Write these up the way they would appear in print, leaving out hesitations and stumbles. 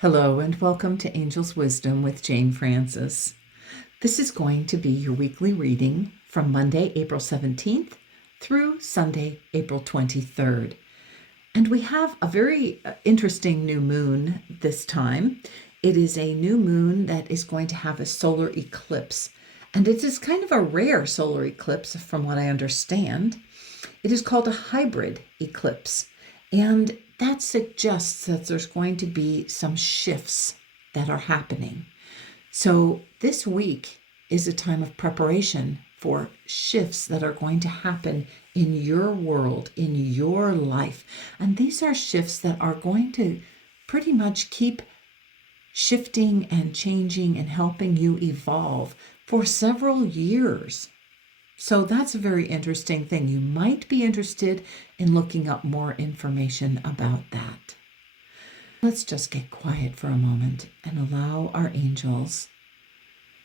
Hello and welcome to Angel's Wisdom with Jane Francis. This is going to be your weekly reading from Monday, April 17th through Sunday, April 23rd. And we have a very interesting new moon this time. It is a new moon that is going to have a solar eclipse. And it is kind of a rare solar eclipse from what I understand. It is called a hybrid eclipse. And that suggests that there's going to be some shifts that are happening. So this week is a time of preparation for shifts that are going to happen in your world, in your life. And these are shifts that are going to pretty much keep shifting and changing and helping you evolve for several years. So that's a very interesting thing. You might be interested in looking up more information about that. Let's just get quiet for a moment and allow our angels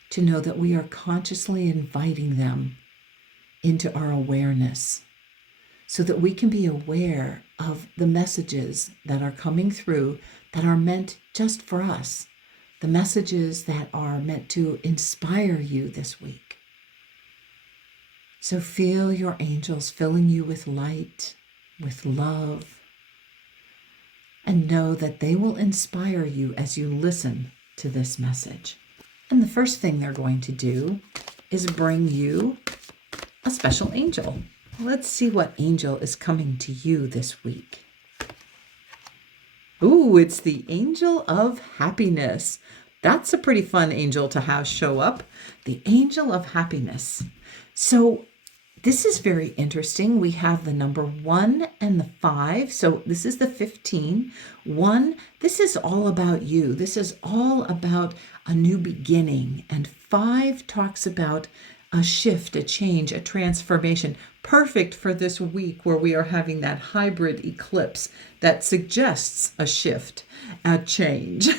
to know that we are consciously inviting them into our awareness so that we can be aware of the messages that are coming through that are meant just for us, the messages that are meant to inspire you this week. So feel your angels filling you with light, with love, and know that they will inspire you as you listen to this message. And the first thing they're going to do is bring you a special angel. Let's see what angel is coming to you this week. Ooh, it's the angel of happiness. That's a pretty fun angel to have show up. The angel of happiness. So this is very interesting. We have the number 1 and the 5. So this is the 15. 1, this is all about you. This is all about a new beginning. And 5 talks about a shift, a change, a transformation. Perfect for this week where we are having that hybrid eclipse that suggests a shift, a change.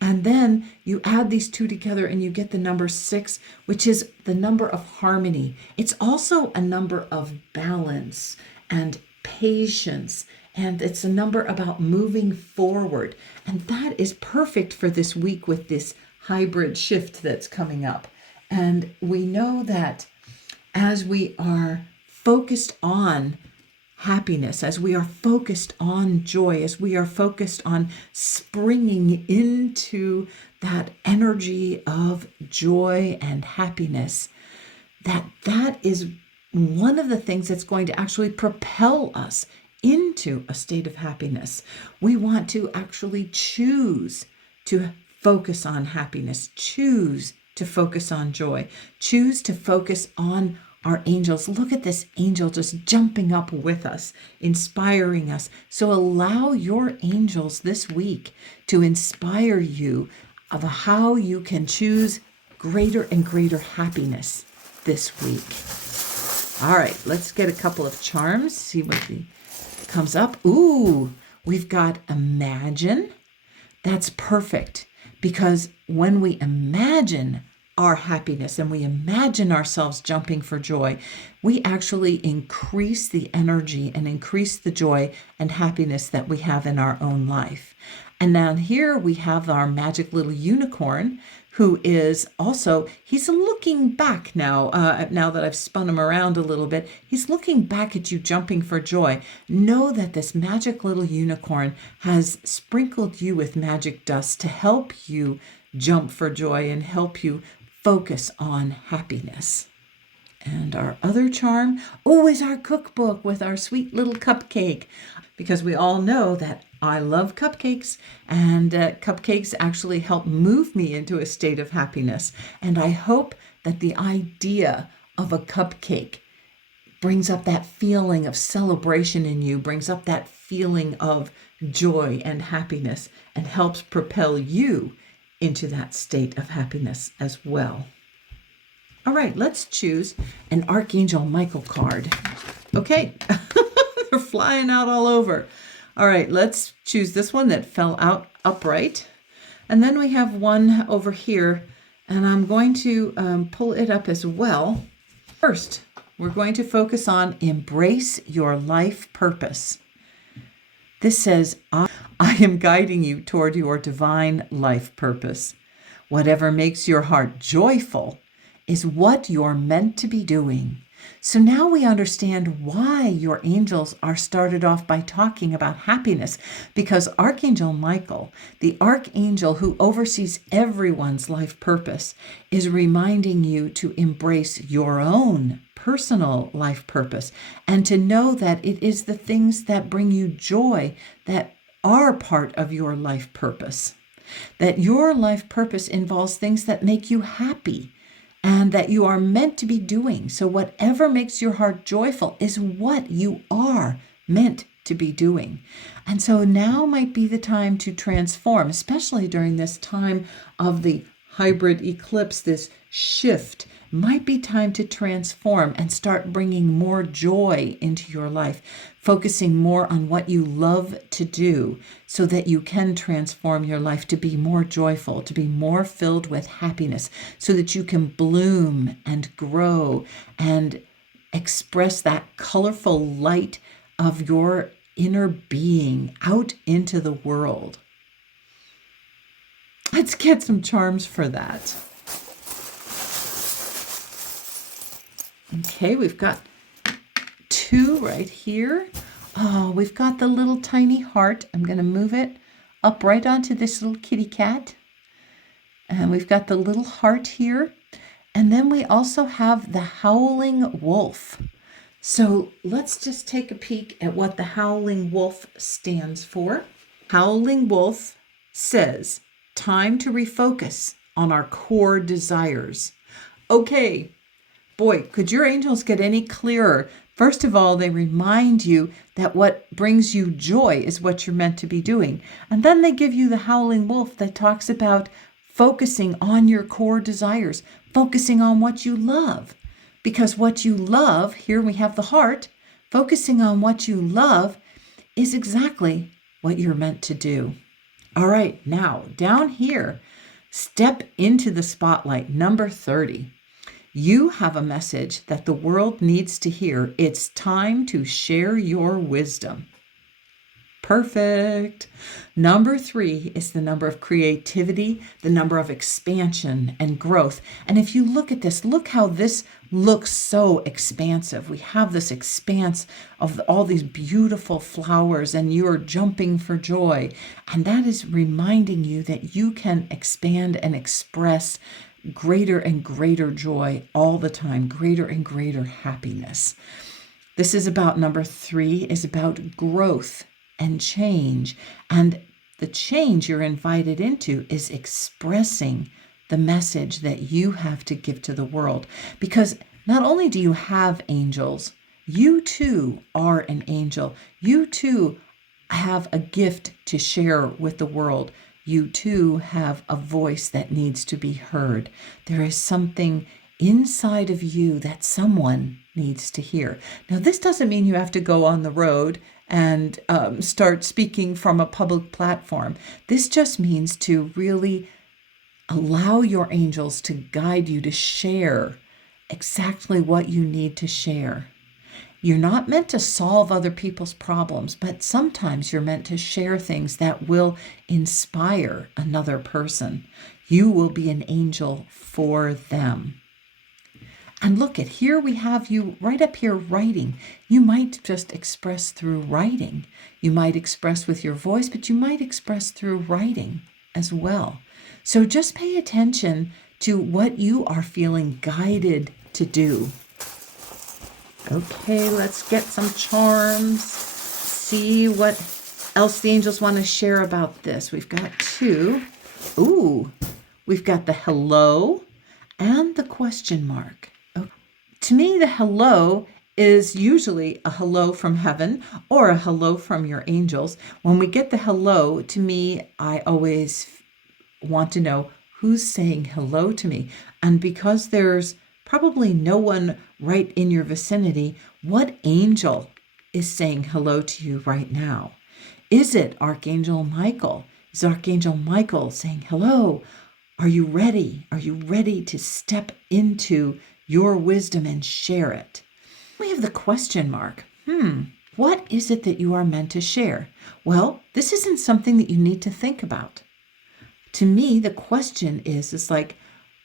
And then you add these two together and you get the number 6, which is the number of harmony. It's also a number of balance and patience. And it's a number about moving forward. And that is perfect for this week with this hybrid shift that's coming up. And we know that as we are focused on happiness, as we are focused on joy, as we are focused on springing into that energy of joy and happiness, that is one of the things that's going to actually propel us into a state of happiness. We want to actually choose to focus on happiness, choose to focus on joy, choose to focus on our angels. Look at this angel just jumping up with us, inspiring us. So allow your angels this week to inspire you of how you can choose greater and greater happiness this week. All right, let's get a couple of charms, see what comes up. Ooh, we've got imagine. That's perfect. Because when we imagine our happiness and we imagine ourselves jumping for joy, we actually increase the energy and increase the joy and happiness that we have in our own life. And now here we have our magic little unicorn, who is also, he's looking back now, now that I've spun him around a little bit, he's looking back at you jumping for joy. Know that this magic little unicorn has sprinkled you with magic dust to help you jump for joy and help you focus on happiness. And our other charm, is our cookbook with our sweet little cupcake. Because we all know that I love cupcakes, and cupcakes actually help move me into a state of happiness. And I hope that the idea of a cupcake brings up that feeling of celebration in you, brings up that feeling of joy and happiness, and helps propel you into that state of happiness as well. All right, let's choose an Archangel Michael card. Okay, they're flying out all over. All right, let's choose this one that fell out upright. And then we have one over here, and I'm going to pull it up as well. First, we're going to focus on embrace your life purpose. This says, I am guiding you toward your divine life purpose. Whatever makes your heart joyful is what you're meant to be doing. So now we understand why your angels are started off by talking about happiness, because Archangel Michael, the archangel who oversees everyone's life purpose, is reminding you to embrace your own personal life purpose and to know that it is the things that bring you joy that are part of your life purpose. That your life purpose involves things that make you happy and that you are meant to be doing. So whatever makes your heart joyful is what you are meant to be doing. And so now might be the time to transform, especially during this time of the hybrid eclipse, this shift. Might be time to transform and start bringing more joy into your life, focusing more on what you love to do so that you can transform your life to be more joyful, to be more filled with happiness, so that you can bloom and grow and express that colorful light of your inner being out into the world. Let's get some charms for that. Okay, we've got 2 right here. Oh, we've got the little tiny heart. I'm going to move it up right onto this little kitty cat. And we've got the little heart here. And then we also have the howling wolf. So let's just take a peek at what the howling wolf stands for. Howling wolf says, time to refocus on our core desires. Okay. Boy, could your angels get any clearer? First of all, they remind you that what brings you joy is what you're meant to be doing. And then they give you the howling wolf that talks about focusing on your core desires, focusing on what you love. Because what you love, here we have the heart, focusing on what you love is exactly what you're meant to do. All right, now down here, step into the spotlight, number 30. You have a message that the world needs to hear. It's time to share your wisdom. Perfect. Number 3 is the number of creativity, the number of expansion and growth. And if you look at this, look how this looks so expansive. We have this expanse of all these beautiful flowers, and you're jumping for joy. And that is reminding you that you can expand and express greater and greater joy all the time, greater and greater happiness. This is about number 3 is about growth and change. And the change you're invited into is expressing the message that you have to give to the world. Because not only do you have angels, you too are an angel. You too have a gift to share with the world. You too have a voice that needs to be heard. There is something inside of you that someone needs to hear. Now, this doesn't mean you have to go on the road and start speaking from a public platform. This just means to really allow your angels to guide you to share exactly what you need to share. You're not meant to solve other people's problems, but sometimes you're meant to share things that will inspire another person. You will be an angel for them. And look at here, we have you right up here writing. You might just express through writing. You might express with your voice, but you might express through writing as well. So just pay attention to what you are feeling guided to do. Okay, let's get some charms. See what else the angels want to share about this. We've got 2. Ooh, we've got the hello and the question mark. Okay. To me, the hello is usually a hello from heaven or a hello from your angels. When we get the hello, to me, I always want to know who's saying hello to me. And because there's probably no one right in your vicinity, what angel is saying hello to you right now? Is it Archangel Michael? Is Archangel Michael saying hello? Are you ready? Are you ready to step into your wisdom and share it? We have the question mark. What is it that you are meant to share? Well, this isn't something that you need to think about. To me, the question is like,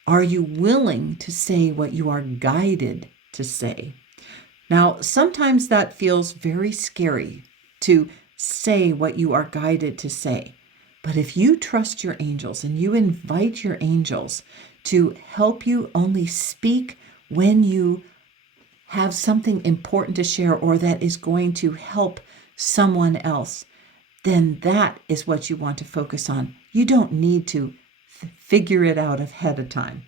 are you willing to say what you are guided to say? Now, sometimes that feels very scary to say what you are guided to say. But if you trust your angels and you invite your angels to help you only speak when you have something important to share or that is going to help someone else, then that is what you want to focus on. You don't need to figure it out ahead of time.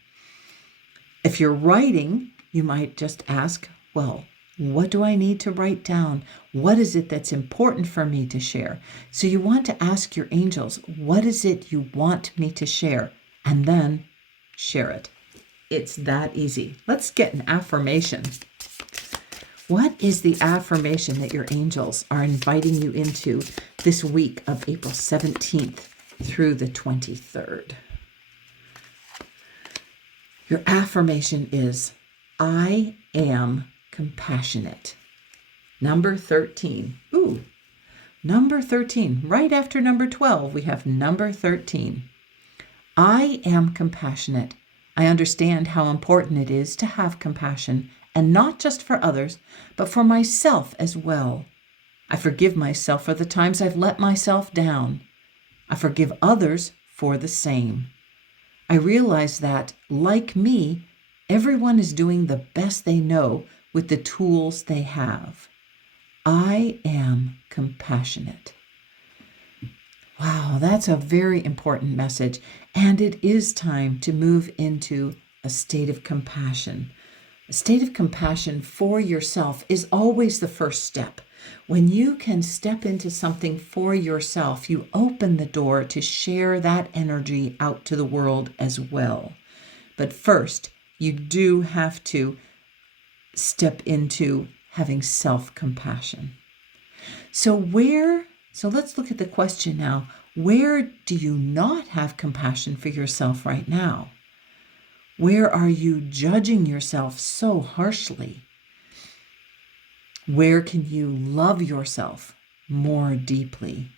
If you're writing, you might just ask, well, what do I need to write down? What is it that's important for me to share? So you want to ask your angels, what is it you want me to share? And then share it. It's that easy. Let's get an affirmation. What is the affirmation that your angels are inviting you into this week of April 17th through the 23rd? Your affirmation is, I am compassionate. Number 13. Ooh, number 13. Right after number 12, we have number 13. I am compassionate. I understand how important it is to have compassion, and not just for others, but for myself as well. I forgive myself for the times I've let myself down. I forgive others for the same. I realize that, like me, everyone is doing the best they know with the tools they have. I am compassionate. Wow, that's a very important message. And it is time to move into a state of compassion. A state of compassion for yourself is always the first step. When you can step into something for yourself, you open the door to share that energy out to the world as well. But first, you do have to step into having self-compassion. So let's look at the question now. Where do you not have compassion for yourself right now? Where are you judging yourself so harshly? Where can you love yourself more deeply?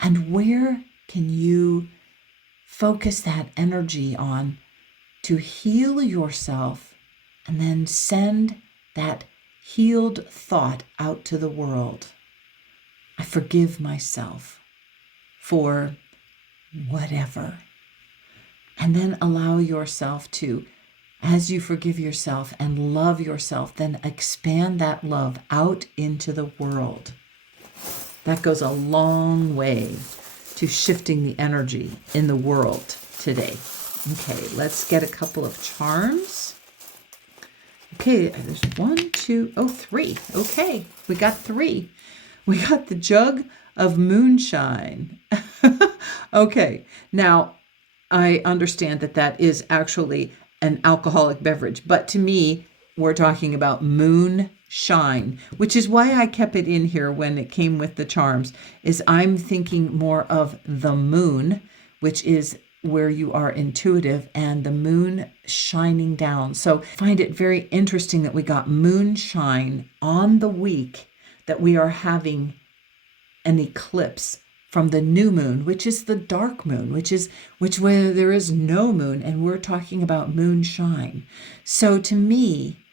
And where can you focus that energy on to heal yourself and then send that healed thought out to the world? I forgive myself for whatever. And then allow yourself to, as you forgive yourself and love yourself, then expand that love out into the world. That goes a long way to shifting the energy in the world today. Okay, let's get a couple of charms. Okay, there's 1, 2, 3. Okay, we got 3. We got the jug of moonshine. Okay, now I understand that is actually an alcoholic beverage, but to me, we're talking about moonshine, which is why I kept it in here when it came with the charms, is I'm thinking more of the moon, which is where you are intuitive, and the moon shining down. So I find it very interesting that we got moonshine on the week that we are having an eclipse from the new moon, which is the dark moon, which where there is no moon, and we're talking about moonshine. So to me,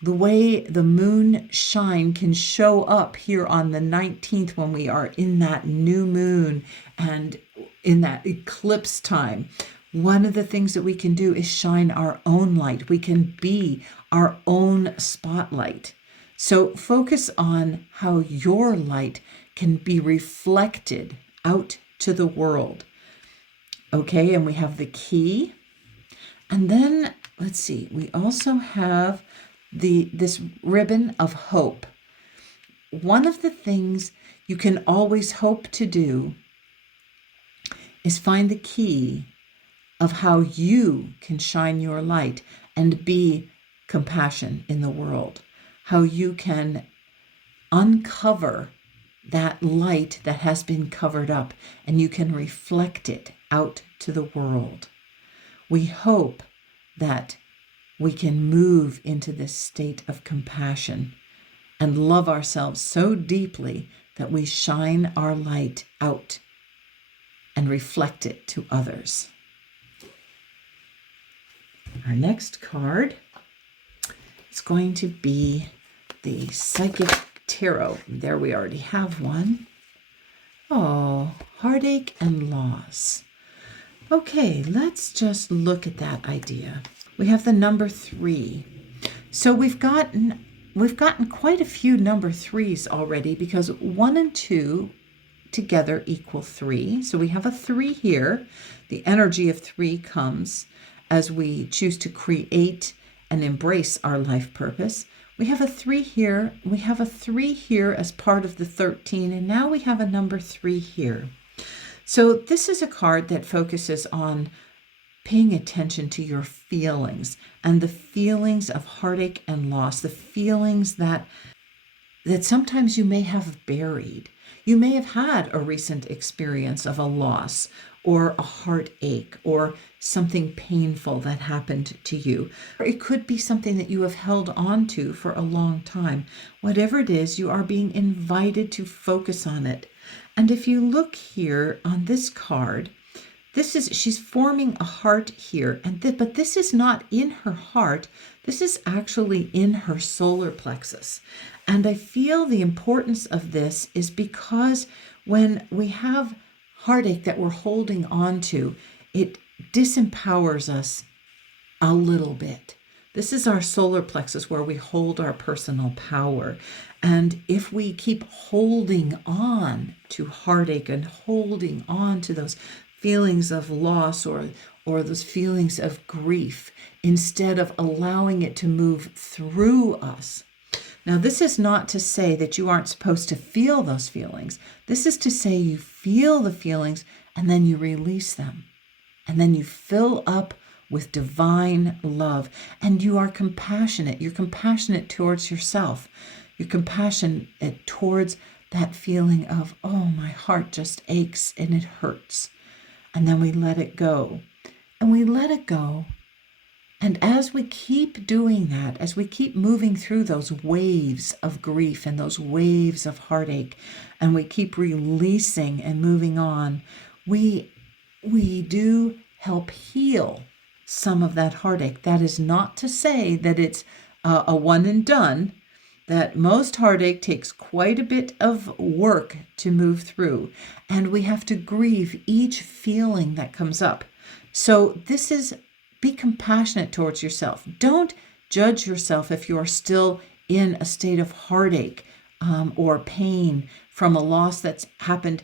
the way the moonshine can show up here on the 19th when we are in that new moon and in that eclipse time, one of the things that we can do is shine our own light. We can be our own spotlight. So focus on how your light can be reflected out to the world. Okay, and we have the key. And then, let's see, we also have this ribbon of hope. One of the things you can always hope to do is find the key of how you can shine your light and be compassion in the world. How you can uncover that light that has been covered up, and you can reflect it out to the world. We hope that we can move into this state of compassion and love ourselves so deeply that we shine our light out and reflect it to others. Our next card is going to be the Psychic Tarot. There we already have one. Oh, heartache and loss. Okay, let's just look at that idea. We have the number 3. So we've gotten quite a few number 3s already, because 1 and 2 together equal 3. So we have a 3 here. The energy of 3 comes as we choose to create and embrace our life purpose. We have a 3 here. We have a 3 here as part of the 13, and now we have a number 3 here. So this is a card that focuses on paying attention to your feelings, and the feelings of heartache and loss, the feelings that sometimes you may have buried. You may have had a recent experience of a loss or a heartache or something painful that happened to you. Or it could be something that you have held on to for a long time. Whatever it is, you are being invited to focus on it. And if you look here on this card, she's forming a heart here, but this is not in her heart. This is actually in her solar plexus. And I feel the importance of this is because when we have heartache that we're holding on to, it disempowers us a little bit. This is our solar plexus where we hold our personal power. And if we keep holding on to heartache and holding on to those feelings of loss or those feelings of grief, instead of allowing it to move through us. Now, this is not to say that you aren't supposed to feel those feelings. This is to say you feel the feelings and then you release them. And then you fill up with divine love. And you are compassionate. You're compassionate towards yourself. You're compassionate towards that feeling of, oh, my heart just aches and it hurts. And then we let it go. And we let it go. And as we keep doing that, as we keep moving through those waves of grief and those waves of heartache, and we keep releasing and moving on, we do help heal some of that heartache. That is not to say that it's a one and done, that most heartache takes quite a bit of work to move through, and we have to grieve each feeling that comes up. So this is, be compassionate towards yourself. Don't judge yourself if you are still in a state of heartache or pain from a loss that's happened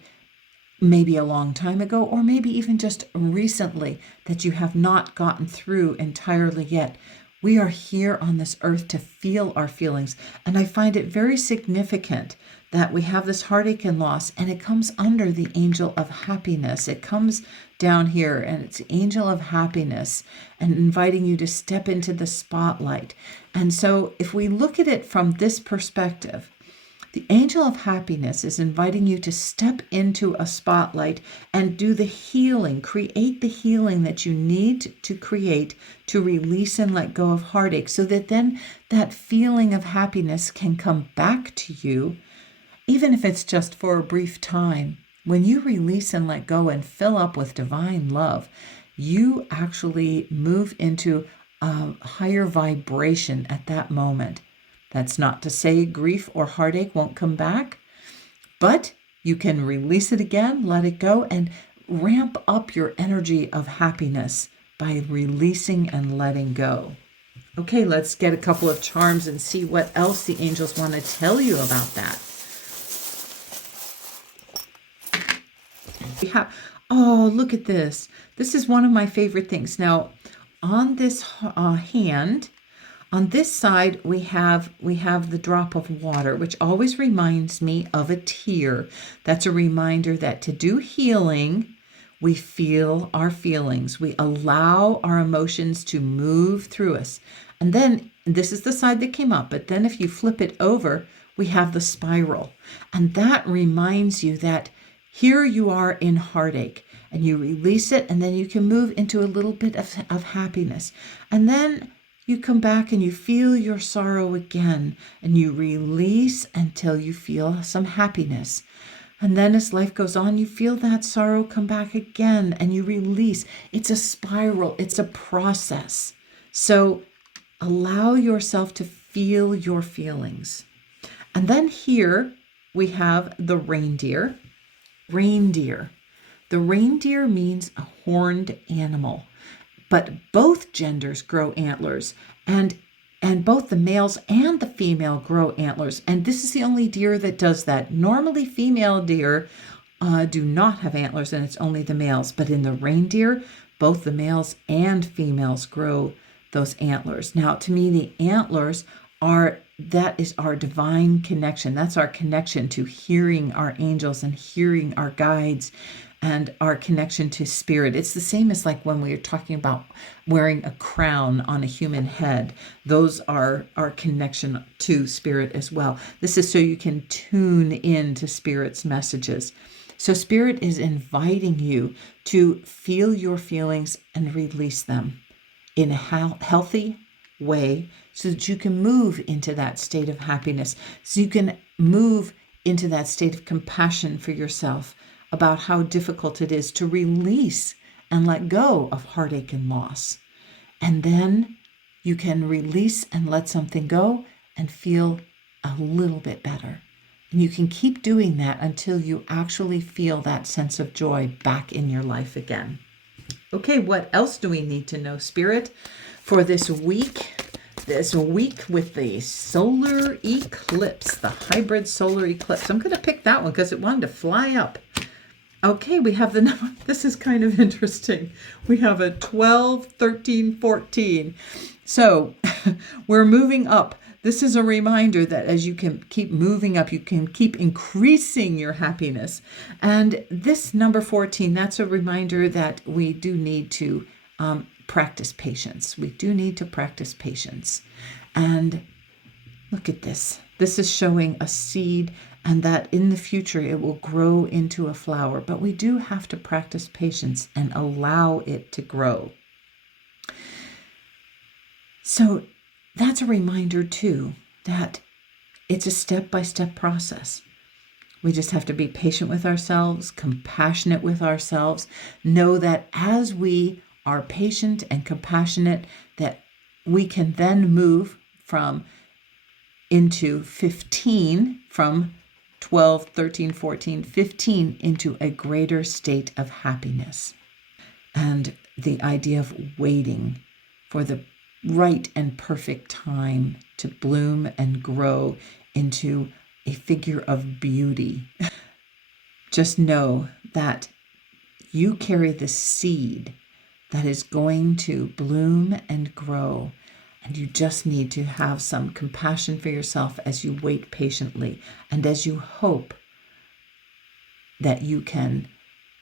maybe a long time ago, or maybe even just recently that you have not gotten through entirely yet. We are here on this earth to feel our feelings. And I find it very significant that we have this heartache and loss, and it comes under the angel of happiness. It comes down here, and it's the angel of happiness and inviting you to step into the spotlight. And so if we look at it from this perspective, the angel of happiness is inviting you to step into a spotlight and do the healing, create the healing that you need to create to release and let go of heartache, so that then that feeling of happiness can come back to you, even if it's just for a brief time. When you release and let go and fill up with divine love, you actually move into a higher vibration at that moment. That's not to say grief or heartache won't come back, but you can release it again, let it go, and ramp up your energy of happiness by releasing and letting go. Okay, let's get a couple of charms and see what else the angels want to tell you about that. We have, oh, look at this. This is one of my favorite things. Now, on this hand, on this side, we have the drop of water, which always reminds me of a tear. That's a reminder that to do healing, we feel our feelings. We allow our emotions to move through us. And then, this is the side that came up, but then if you flip it over, we have the spiral. And that reminds you that here you are in heartache, and you release it, and then you can move into a little bit of happiness. And then you come back and you feel your sorrow again, and you release until you feel some happiness. And then as life goes on, you feel that sorrow come back again and you release. It's a spiral, it's a process. So allow yourself to feel your feelings. And then here we have the reindeer. Reindeer. The reindeer means a horned animal, but both genders grow antlers, and both the males and the female grow antlers. And this is the only deer that does that. Normally, female deer do not have antlers, and it's only the males. But in the reindeer, both the males and females grow those antlers. Now, to me, the antlers that is our divine connection. That's our connection to hearing our angels and hearing our guides and our connection to spirit. It's the same as like when we are talking about wearing a crown on a human head. Those are our connection to spirit as well. This is so you can tune in to spirit's messages. So spirit is inviting you to feel your feelings and release them in a healthy way so that you can move into that state of happiness, so you can move into that state of compassion for yourself about how difficult it is to release and let go of heartache and loss. And then you can release and let something go and feel a little bit better. And you can keep doing that until you actually feel that sense of joy back in your life again. Okay, what else do we need to know, Spirit, for this week? This week with the solar eclipse, the hybrid solar eclipse. I'm going to pick that one because it wanted to fly up. Okay, we have the number. This is kind of interesting. We have a 12, 13, 14. So we're moving up. This is a reminder that as you can keep moving up, you can keep increasing your happiness. And this number 14, that's a reminder that we do need to practice patience. We do need to practice patience. And look at this. This is showing a seed, and that in the future it will grow into a flower. But we do have to practice patience and allow it to grow. So that's a reminder too that it's a step-by-step process. We just have to be patient with ourselves, compassionate with ourselves. Know that as we are patient and compassionate, that we can then move into 15, from 12, 13, 14, 15 into a greater state of happiness. And the idea of waiting for the right and perfect time to bloom and grow into a figure of beauty. Just know that you carry the seed that is going to bloom and grow, and you just need to have some compassion for yourself as you wait patiently and as you hope that you can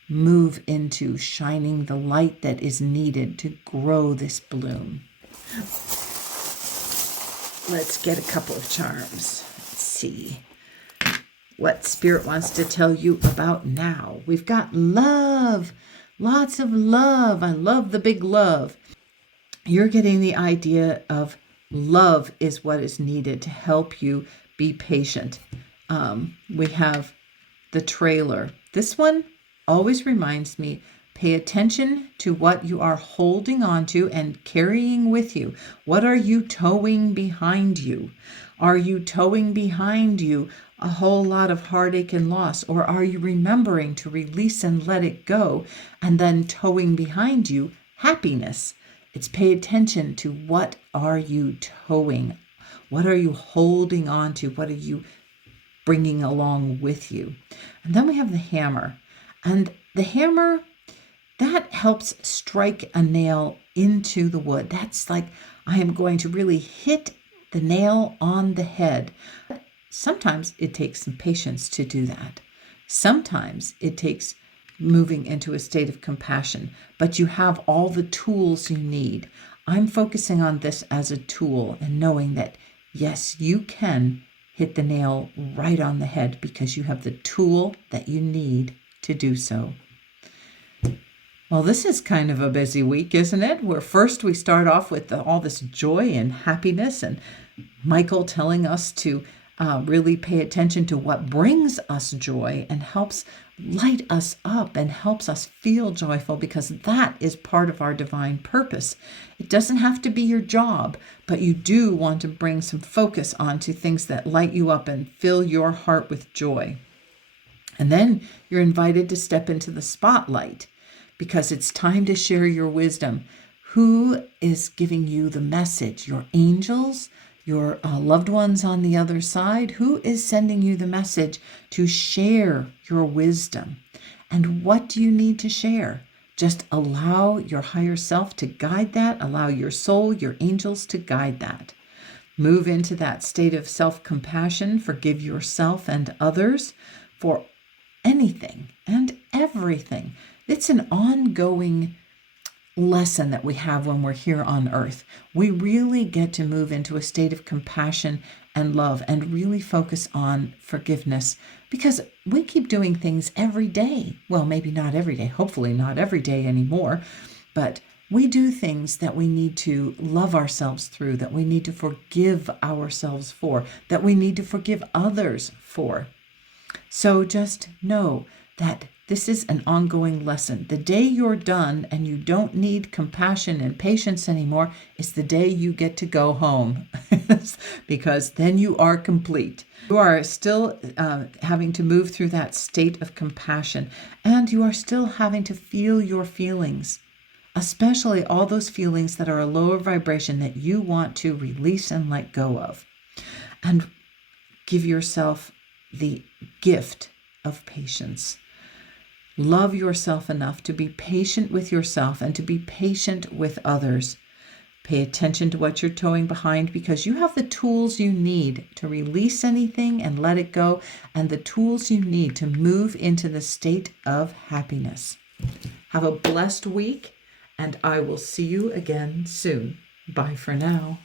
move into shining the light that is needed to grow this bloom. Let's get a couple of charms. Let's see what Spirit wants to tell you about now. We've got love, lots of love. I love the big love. You're getting the idea of love is what is needed to help you be patient. We have the trailer. This one always reminds me, pay attention to what you are holding on to and carrying with you. What are you towing behind you? Are you towing behind you a whole lot of heartache and loss? Or are you remembering to release and let it go and then towing behind you happiness? It's pay attention to what are you towing? What are you holding on to? What are you bringing along with you? And then we have the hammer. And the hammer, that helps strike a nail into the wood. That's like, I am going to really hit the nail on the head. Sometimes it takes some patience to do that. Sometimes it takes moving into a state of compassion, but you have all the tools you need. I'm focusing on this as a tool and knowing that, yes, you can hit the nail right on the head because you have the tool that you need to do so. Well, this is kind of a busy week, isn't it? Where first we start off with all this joy and happiness, and Michael telling us to really pay attention to what brings us joy and helps light us up and helps us feel joyful, because that is part of our divine purpose. It doesn't have to be your job, but you do want to bring some focus onto things that light you up and fill your heart with joy. And then you're invited to step into the spotlight, because it's time to share your wisdom. Who is giving you the message? Your angels? Your loved ones on the other side? Who is sending you the message to share your wisdom? And what do you need to share? Just allow your higher self to guide that. Allow your soul, your angels to guide that. Move into that state of self-compassion. Forgive yourself and others for anything and everything. It's an ongoing lesson that we have when we're here on earth. We really get to move into a state of compassion and love and really focus on forgiveness, because we keep doing things every day. Well, maybe not every day, hopefully not every day anymore, but we do things that we need to love ourselves through, that we need to forgive ourselves for, that we need to forgive others for. So just know that this is an ongoing lesson. The day you're done and you don't need compassion and patience anymore is the day you get to go home, because then you are complete. You are still having to move through that state of compassion, and you are still having to feel your feelings, especially all those feelings that are a lower vibration that you want to release and let go of. And give yourself the gift of patience. Love yourself enough to be patient with yourself and to be patient with others. Pay attention to what you're towing behind, because you have the tools you need to release anything and let it go, and the tools you need to move into the state of happiness. Have a blessed week, and I will see you again soon. Bye for now.